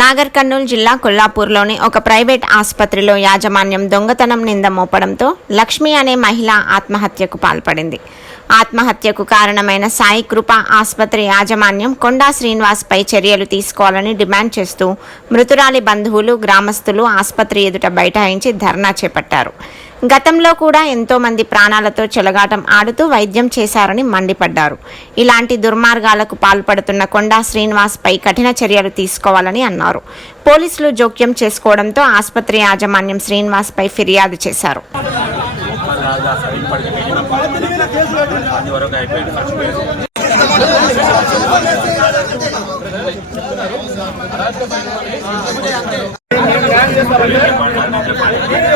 నాగర్ కర్నూలు జిల్లా కొల్లాపూర్లోని ఒక ప్రైవేట్ ఆసుపత్రిలో యాజమాన్యం దొంగతనం నింద మోపడంతో లక్ష్మి అనే మహిళ ఆత్మహత్యకు పాల్పడింది. ఆత్మహత్యకు కారణమైన సాయి కృప ఆసుపత్రి యాజమాన్యం కొండా శ్రీనివాస్పై చర్యలు తీసుకోవాలని డిమాండ్ చేస్తూ మృతురాలి బంధువులు గ్రామస్తులు ఆసుపత్రి ఎదుట బైఠాయించి ధర్నా చేపట్టారు. గతంలో కూడా ఎంతోమంది ప్రాణాలతో చెలగాటం ఆడుతూ వైద్యం చేశారని మండిపడ్డారు. ఇలాంటి దుర్మార్గాలకు పాల్పడుతున్న కొండా శ్రీనివాస్పై కఠిన చర్యలు తీసుకోవాలని అన్నారు. పోలీసులు జోక్యం చేసుకోవడంతో ఆసుపత్రి యాజమాన్యం శ్రీనివాస్పై ఫిర్యాదు చేశారు.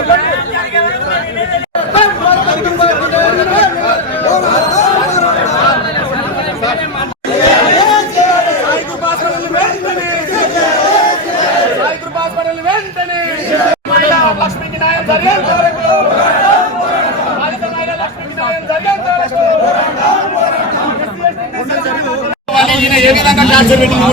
మరి లక్ష్మికి న్యాయం జరిగేంత వరకు ఏ విధంగా టార్చర్ పెట్టింది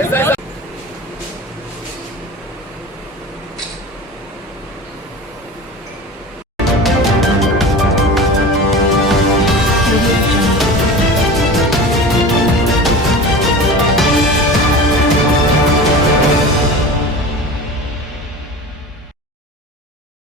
మాట్లాడి